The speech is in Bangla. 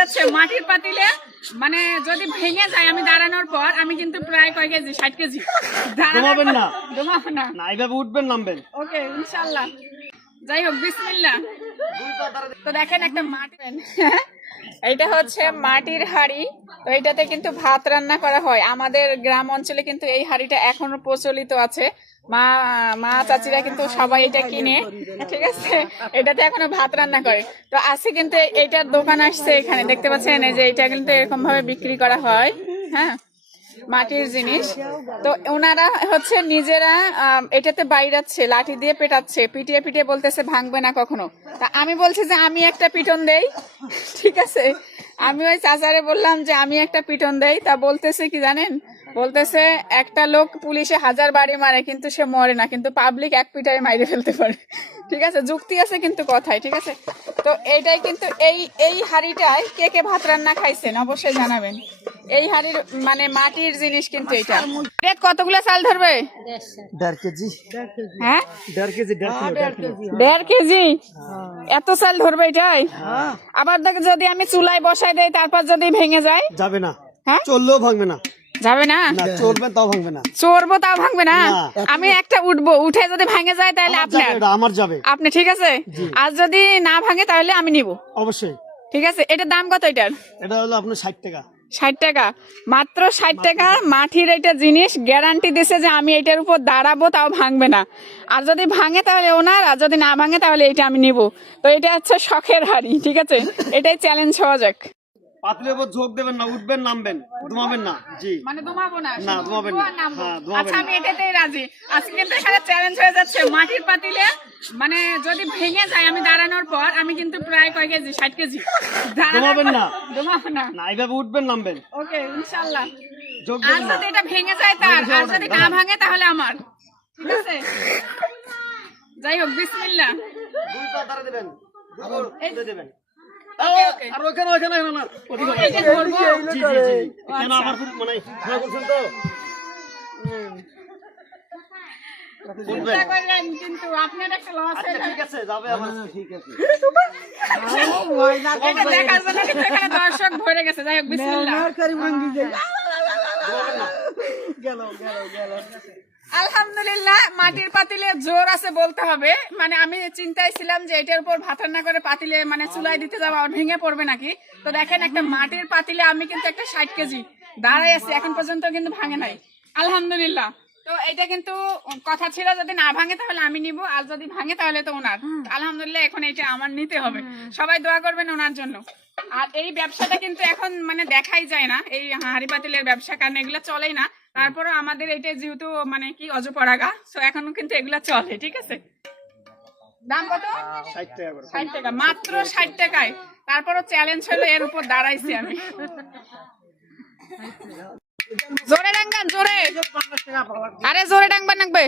যাচ্ছে মাটির পাতিলে মানে যদি ভেঙে যায় আমি দাঁড়ানোর পর আমি কিন্তু প্রায় কয় কেজি? ষাট কেজি। দাঁড়াবেন না। দমাবো না। না এইভাবে উঠবেন নামবেন। ওকে ইনশাল্লাহ। যাই হোক বিসমিল্লাহ। তো দেখেন একটা মাটি। এইটা হচ্ছে মাটির হাড়ি। তো এইটাতে কিন্তু ভাত রান্না করা হয়। আমাদের গ্রাম অঞ্চলে কিন্তু এই হাড়িটা এখনও প্রচলিত আছে। মা মা চাচিরা কিন্তু সবাই এটা কিনে, ঠিক আছে? এটাতে এখনও ভাত রান্না করে। তো আজকে কিন্তু এইটার দোকান আসছে এখানে। দেখতে পাচ্ছেন যে এটা কিন্তু এরকম ভাবে বিক্রি করা হয় হ্যাঁ? মাটির জিনিস। তো ওনারা হচ্ছে নিজেরা এটাতে বাইরাচ্ছে, লাঠি দিয়ে পেটাচ্ছে, পিটিয়ে পিটিয়ে বলতেছে ভাঙবে না কখনো। তা আমি বলছি যে আমি একটা পিটন দেই, ঠিক আছে? আমি ওই চাচারে বললাম যে, আমি একটা পিটন দেই। তা বলতেছে কি জানেন? বলতেছে, একটা লোক পুলিশে হাজার বাড়ি মারে, কিন্তু সে মরে না, কিন্তু পাবলিক এক পিটারে মাইরে ফেলতে পারে। ঠিক আছে? যুক্তি আছে কিন্তু কথায়, ঠিক আছে? তো এইটাই কিন্তু এই এই হাড়িটায় কে কে ভাত রান্না খাইছেন? অবশ্যই জানাবেন। এই হাড়ির মানে মাটির জিনিস কিন্তু এটা। রেট কতগুলো চাল ধরবে? দেড় কেজি। হ্যাঁ? দেড় দেড় এত চাল ধরবে এটাই? আবার দেখ যদি আমি চুলায় বসাই দেই তারপর যদি ভেঙে যায়? যাবে না। হ্যাঁ? চললেও ভাঙবে না। যাবে না? চলবেন তাও ভাঙবে না। চড়বো তাও ভাঙবে না। আমি একটা উঠবো উঠে যদি ভাঙে যায় তাহলে আপনার। আমার যাবে। আপনি ঠিক আছে? আর যদি না ভাঙে তাহলে আমি নিব। অবশ্যই। ঠিক আছে? এটার দাম কত এটার? এটা হলো আপনার ষাট টাকা। ষাট টাকা। মাত্র ষাট টাকা মাটির এটা জিনিস গ্যারান্টি দিছে যে আমি এটার উপর দাঁড়াবো তাও ভাঙবে না। আর যদি ভাঙে তাহলে ওনার আর যদি না ভাঙে তাহলে এটা আমি নিব। তো এটা হচ্ছে শখের হাড়ি ঠিক আছে? এটাই চ্যালেঞ্জ হওয়া যাক। পাতলের উপর ঝোঁক দেবেন না উঠবেন নামবেন ঘুমাবেন না। জি। মানে দমাবো না না। হ্যাঁ, আচ্ছা আমি এটাতেই রাজি। আজকে কিন্তু এখানে চ্যালেঞ্জ হয়ে যাচ্ছে মাটির পাতিলে। মানে যদি ভেঙে যায় আমি দাঁড়ানোর পর আমি কিন্তু প্রায় কয় কেজি? ষাট কেজি। দাঁড়ানোর না। দমাবো না। না এইভাবে উঠবেন নামবেন। ওকে ইনশাল্লাহ। আর যদি এটা ভেঙে যায় তার আর যদি না ভাঙে তাহলে আমার। ঠিক আছে? যাই হোক বিসমিল্লাহ। দুই পা দেবেন। দিয়ে দেবেন। আর ওখানে ওখানে না না ওদিকে এই যে ধরবো। জি জি। জি কেন আবার মানে খেলা করছেন তো? উঠবেন চিন্তা করলেন কিন্তু আপনার একটা লস যাবে ঠিক আছে যাবে আবার ঠিক আছে। এটা দেখার জন্য কিন্তু এখানে দর্শক ভরে গেছে। যাই হোক বিসমিল্লাহ। আলহামদুলিল্লাহ মাটির পাতিলে জোর আছে বলতে হবে। মানে আমি চিন্তায় ছিলাম যে এটার উপর ভাত রান্না করে পাতিলে মানে চুলাই দিতে আর ভেঙে পড়বে নাকি? তো দেখেন একটা মাটির পাতিলে আমি কিন্তু একটা ষাট কেজি দাঁড়াই আছি এখন পর্যন্ত কিন্তু ভাঙে নাই। আলহামদুলিল্লাহ। তো এটা কিন্তু কথা ছিল যদি না ভাঙে তাহলে আমি নিব আর যদি ভাঙে তাহলে তো ওনার। আলহামদুলিল্লাহ এখন এটা আমার নিতে হবে। সবাই দোয়া করবেন ওনার জন্য। আর এই ব্যবসাটা কিন্তু এখন মানে দেখাই যায় না। এই হাঁড়ি পাতিলের ব্যবসা কারণ এগুলো চলেই না। তারপরে আমাদের এটা যেহেতু মানে কি অজপরাগা তো এখনও কিন্তু এগুলা চলে ঠিক আছে? দাম কত? ষাট টাকা ষাট টাকা মাত্র ষাট টাকায়। তারপরও চ্যালেঞ্জ হলো এর উপর দাঁড়াইছি আমি। জোরে ডাঙ্গান জোরে। আরে জোরে ডাঙ্গবা নাকবে।